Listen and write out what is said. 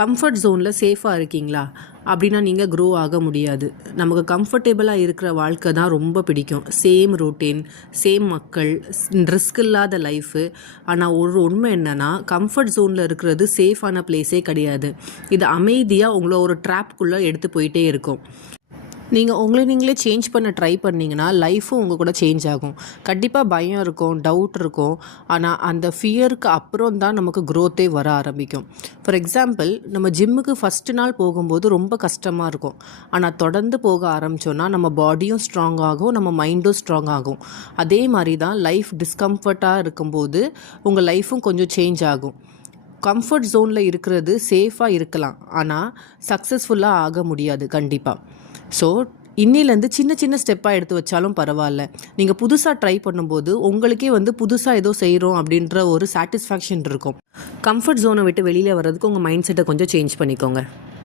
Comfort ஜோனில் சேஃபாக இருக்கீங்களா அப்படின்னா நீங்கள் க்ரோ ஆக முடியாது. நமக்கு கம்ஃபர்டபுளாக இருக்கிற வாழ்க்கை தான் ரொம்ப பிடிக்கும். சேம் ரூட்டீன், சேம் மக்கள், ரிஸ்க் இல்லாத லைஃபு. ஆனால் ஒரு உண்மை என்னென்னா, கம்ஃபர்ட் ஜோனில் இருக்கிறது சேஃபான பிளேஸே கிடையாது. இது அமைதியாக உங்களை ஒரு ட்ராப்குள்ளே எடுத்து போயிட்டே இருக்கும். நீங்கள் உங்களை நீங்களே சேஞ்ச் பண்ண ட்ரை பண்ணிங்கன்னா லைஃப்பும் உங்கள் கூட சேஞ்ச் ஆகும். கண்டிப்பாக பயம் இருக்கும், டவுட் இருக்கும். ஆனால் அந்த ஃபியருக்கு அப்புறம் தான் நமக்கு க்ரோத்தே வர ஆரம்பிக்கும். ஃபார் எக்ஸாம்பிள், நம்ம ஜிம்முக்கு ஃபஸ்ட்டு நாள் போகும்போது ரொம்ப கஷ்டமாக இருக்கும். ஆனால் தொடர்ந்து போக ஆரம்பித்தோன்னா நம்ம பாடியும் ஸ்ட்ராங் ஆகும், நம்ம மைண்டும் ஸ்ட்ராங் ஆகும். அதே மாதிரி தான் லைஃப் டிஸ்கம்ஃபர்ட்டாக இருக்கும்போது உங்கள் லைஃப்பும் கொஞ்சம் சேஞ்ச் ஆகும். கம்ஃபர்ட் ஜோனில் இருக்கிறது சேஃபாக இருக்கலாம், ஆனால் சக்ஸஸ்ஃபுல்லாக ஆக முடியாது கண்டிப்பாக. ஸோ இன்னிலேருந்து சின்ன சின்ன ஸ்டெப்பாக எடுத்து வச்சாலும் பரவாயில்ல. நீங்கள் புதுசாக ட்ரை பண்ணும்போது உங்களுக்கே புதுசாக ஏதோ செய்கிறோம் அப்படின்ற ஒரு சாட்டிஸ்ஃபேக்ஷன் இருக்கும். கம்ஃபர்ட் ஜோனை விட்டு வெளியில் வர்றதுக்கு உங்கள் மைண்ட் செட்டை கொஞ்சம் சேஞ்ச் பண்ணிக்கோங்க.